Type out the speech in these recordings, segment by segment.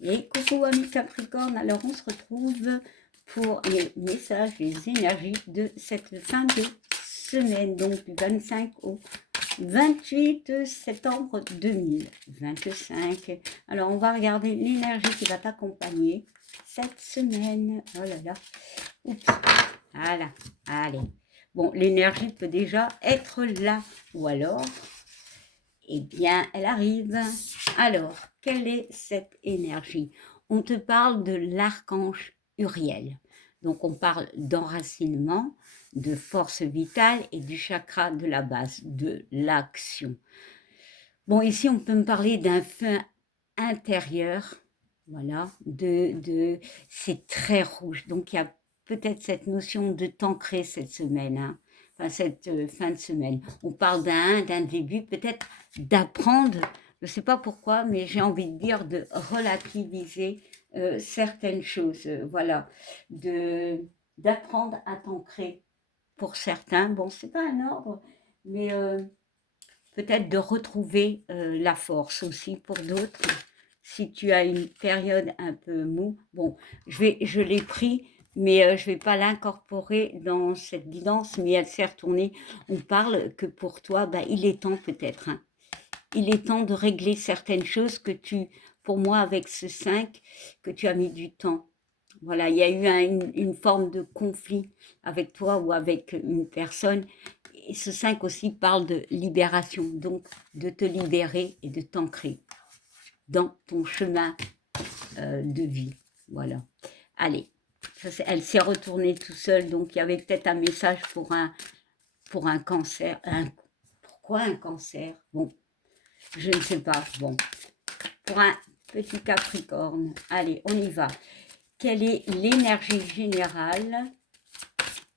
Et coucou amis Capricorne, alors on se retrouve pour les messages, les énergies de cette fin de semaine, donc du 25 au 28 septembre 2025. Alors on va regarder l'énergie qui va t'accompagner cette semaine. Oh là là, oups, voilà, allez. Bon, l'énergie peut déjà être là, ou alors eh bien, elle arrive. Alors, quelle est cette énergie? On te parle de l'archange Uriel. Donc, on parle d'enracinement, de force vitale et du chakra de la base, de l'action. Bon, ici, on peut me parler d'un feu intérieur. Voilà, c'est très rouge. Donc, il y a peut-être cette notion de t'ancrer cette semaine, hein. Enfin, cette fin de semaine. On parle d'un début, peut-être d'apprendre, je ne sais pas pourquoi, mais j'ai envie de dire de relativiser certaines choses. Voilà, d'apprendre à t'ancrer pour certains. Bon, c'est pas un ordre, mais peut-être de retrouver la force aussi pour d'autres. Si tu as une période un peu mou, bon, je l'ai pris, mais je ne vais pas l'incorporer dans cette guidance, mais elle s'est retournée. On parle que pour toi, bah, il est temps peut-être, hein. Il est temps de régler certaines choses que pour moi, avec ce 5, que tu as mis du temps. Voilà, il y a eu une forme de conflit avec toi ou avec une personne. Et ce 5 aussi parle de libération, donc de te libérer et de t'ancrer dans ton chemin de vie. Voilà. Allez, elle s'est retournée tout seule, donc il y avait peut-être un message pour un cancer. Pourquoi un cancer? Bon, je ne sais pas. Bon, pour un petit Capricorne. Allez, on y va. Quelle est l'énergie générale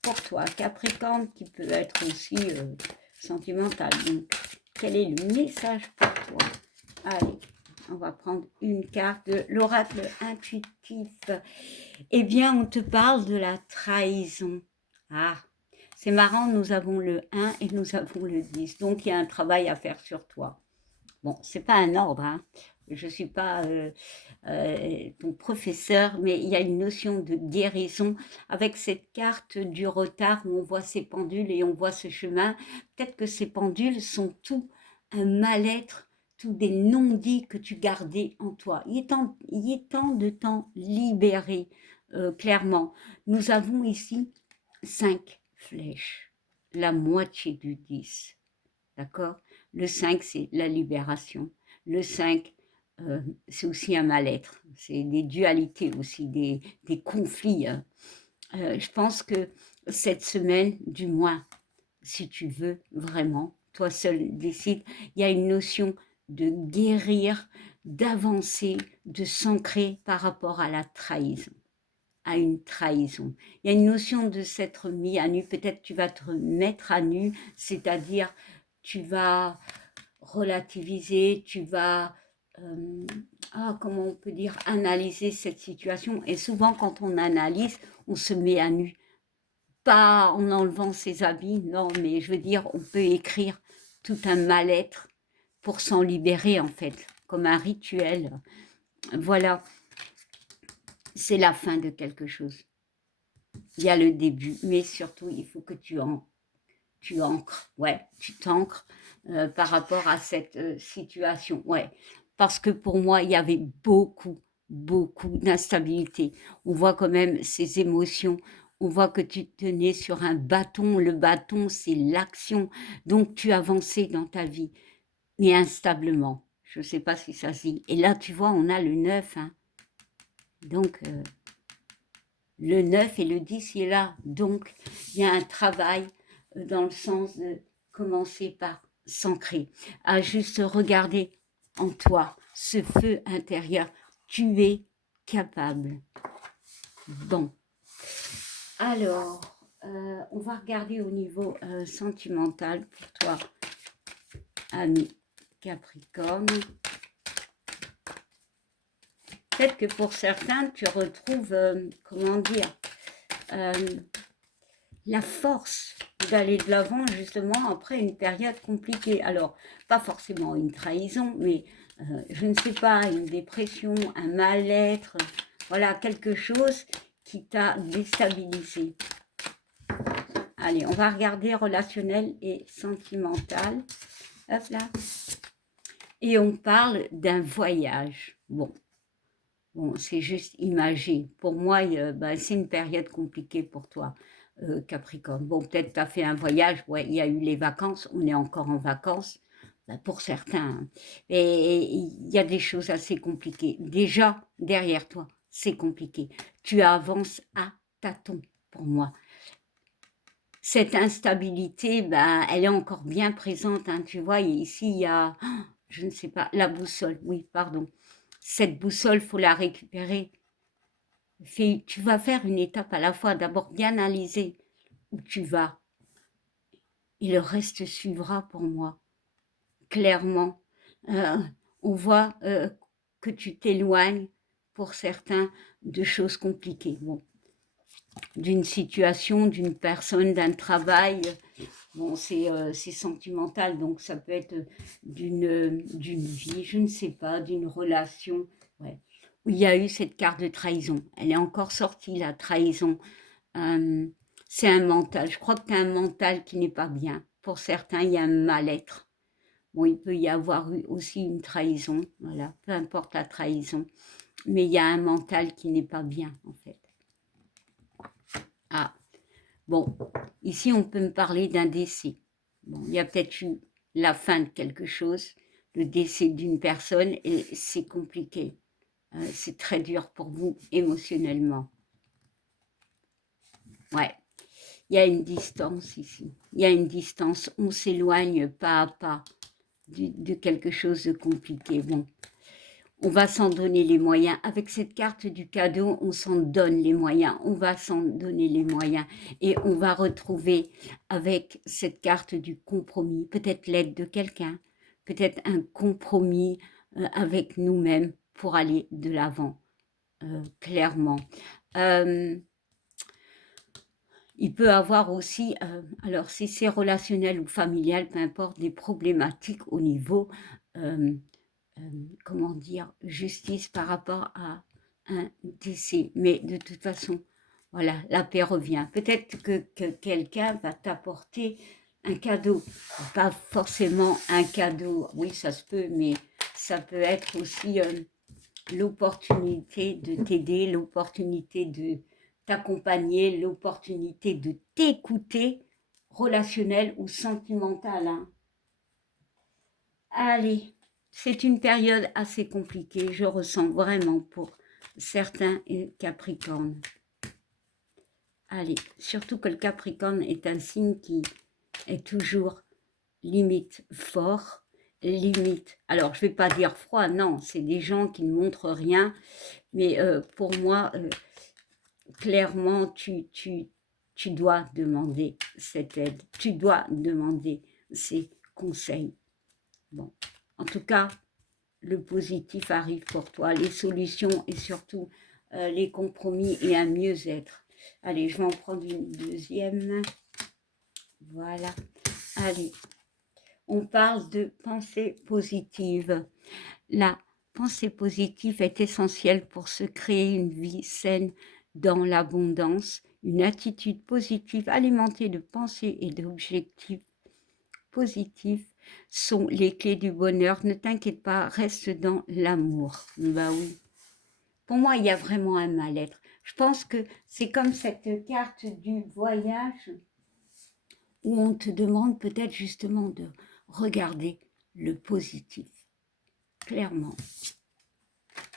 pour toi, Capricorne, qui peut être aussi sentimental? Donc, quel est le message pour toi? Allez, on va prendre une carte de l'oracle intuitif. Eh bien, on te parle de la trahison. Ah, c'est marrant, nous avons le 1 et nous avons le 10. Donc, il y a un travail à faire sur toi. Bon, c'est pas un ordre, hein. Je ne suis pas ton professeur, mais il y a une notion de guérison avec cette carte du retard où on voit ces pendules et on voit ce chemin. Peut-être que ces pendules sont tout un mal-être, tous des non-dits que tu gardais en toi. Il est temps de t'en libérer, clairement. Nous avons ici 5 flèches, la moitié du 10. D'accord? Le 5, c'est la libération. Le 5, c'est aussi un mal-être. C'est des dualités aussi, des conflits, hein. Je pense que cette semaine, du moins, si tu veux vraiment, toi seul décide, il y a une notion de guérir, d'avancer, de s'ancrer par rapport à la trahison, à une trahison. Il y a une notion de s'être mis à nu. Peut-être tu vas te mettre à nu, c'est-à-dire tu vas relativiser, tu vas, comment on peut dire, analyser cette situation. Et souvent, quand on analyse, on se met à nu. Pas en enlevant ses habits, non, mais je veux dire, on peut écrire tout un mal-être pour s'en libérer, en fait, comme un rituel. Voilà, c'est la fin de quelque chose. Il y a le début, mais surtout, il faut que tu ancres, ouais, tu t'ancres par rapport à cette situation, ouais. Parce que pour moi, il y avait beaucoup d'instabilité. On voit quand même ces émotions. On voit que tu tenais sur un bâton. Le bâton, c'est l'action. Donc, tu avançais dans ta vie, mais instablement. Je ne sais pas si ça se dit. Et là, tu vois, on a le 9, hein. Donc, le 9 et le 10, il est là. Donc, il y a un travail dans le sens de commencer par s'ancrer, à juste regarder en toi ce feu intérieur. Tu es capable. Bon, alors, on va regarder au niveau sentimental pour toi, ami Capricorne. Peut-être que pour certains, tu retrouves, comment dire, la force d'aller de l'avant justement après une période compliquée. Alors, pas forcément une trahison, mais je ne sais pas, une dépression, un mal-être, voilà, quelque chose qui t'a déstabilisé. Allez, on va regarder relationnel et sentimental. Hop là. Et on parle d'un voyage. Bon, c'est juste imagé. Pour moi, c'est une période compliquée pour toi, Capricorne. Bon, peut-être tu as fait un voyage, ouais, il y a eu les vacances, on est encore en vacances, pour certains. Hein. Et il y a des choses assez compliquées. Déjà, derrière toi, c'est compliqué. Tu avances à tâtons, pour moi. Cette instabilité, elle est encore bien présente. Hein, tu vois, et ici, il y a, je ne sais pas, la boussole. Oui, pardon. Cette boussole, faut la récupérer. Tu vas faire une étape à la fois. D'abord, bien analyser où tu vas. Et le reste suivra pour moi. Clairement. Euh, on voit que tu t'éloignes, pour certains, de choses compliquées. Bon, d'une situation, d'une personne, d'un travail. Bon, c'est sentimental, donc ça peut être d'une vie, je ne sais pas, d'une relation. Ouais. Où il y a eu cette carte de trahison. Elle est encore sortie, la trahison. Euh, c'est un mental. Je crois que tu as un mental qui n'est pas bien. Pour certains, il y a un mal-être. Bon, il peut y avoir eu aussi une trahison, voilà, peu importe la trahison. Mais il y a un mental qui n'est pas bien, en fait. Ah, bon, ici, on peut me parler d'un décès. Bon, il y a peut-être eu la fin de quelque chose, le décès d'une personne, et c'est compliqué. C'est très dur pour vous émotionnellement. Ouais, il y a une distance ici. Il y a une distance. On s'éloigne pas à pas de quelque chose de compliqué. Bon, on va s'en donner les moyens. Avec cette carte du cadeau, on s'en donne les moyens. On va s'en donner les moyens. Et on va retrouver avec cette carte du compromis, peut-être l'aide de quelqu'un, peut-être un compromis avec nous-mêmes pour aller de l'avant, clairement. Il peut avoir aussi, alors si c'est relationnel ou familial, peu importe, des problématiques au niveau comment dire, justice par rapport à un décès. Mais de toute façon, voilà, la paix revient. Peut-être que quelqu'un va t'apporter un cadeau. Pas forcément un cadeau, oui, ça se peut, mais ça peut être aussi l'opportunité de t'aider, l'opportunité de t'accompagner, l'opportunité de t'écouter, relationnel ou sentimental. Hein. Allez, c'est une période assez compliquée, je ressens vraiment pour certains Capricornes. Allez, surtout que le Capricorne est un signe qui est toujours limite fort, limite. Alors, je ne vais pas dire froid, non, c'est des gens qui ne montrent rien, mais pour moi, clairement, tu dois demander cette aide, tu dois demander ces conseils. Bon, en tout cas, le positif arrive pour toi, les solutions et surtout les compromis et un mieux-être. Allez, je vais en prendre une deuxième. Voilà. Allez, on parle de pensée positive. La pensée positive est essentielle pour se créer une vie saine dans l'abondance, une attitude positive alimentée de pensées et d'objectifs positifs sont les clés du bonheur. Ne t'inquiète pas, reste dans l'amour. Bah oui. Pour moi, il y a vraiment un mal-être. Je pense que c'est comme cette carte du voyage où on te demande peut-être justement de regarder le positif, clairement.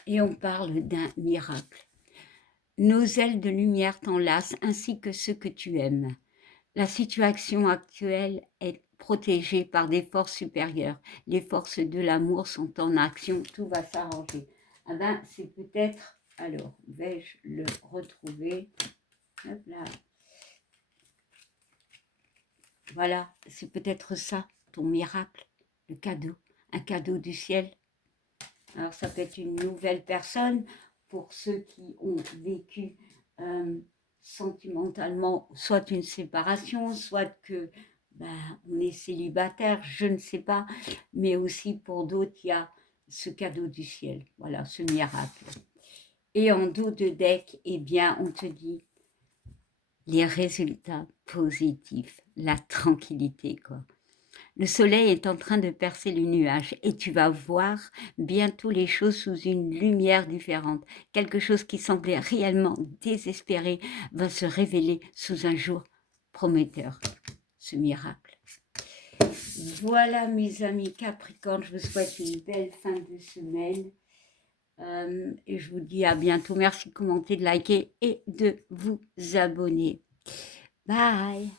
Et on parle d'un miracle. Nos ailes de lumière t'enlacent ainsi que ceux que tu aimes. La situation actuelle est protégée par des forces supérieures. Les forces de l'amour sont en action, tout va s'arranger. Ah ben, c'est peut-être, alors, vais-je le retrouver? Hop là. Voilà, c'est peut-être ça, ton miracle, le cadeau, un cadeau du ciel. Alors, ça peut être une nouvelle personne pour ceux qui ont vécu sentimentalement, soit une séparation, soit que on est célibataire, je ne sais pas, mais aussi pour d'autres, il y a ce cadeau du ciel, voilà, ce miracle. Et en dos de deck, eh bien, on te dit les résultats positifs, la tranquillité, quoi. Le soleil est en train de percer le nuage et tu vas voir bientôt les choses sous une lumière différente. Quelque chose qui semblait réellement désespéré va se révéler sous un jour prometteur. Ce miracle. Voilà mes amis Capricorne, je vous souhaite une belle fin de semaine. Et je vous dis à bientôt. Merci de commenter, de liker et de vous abonner. Bye!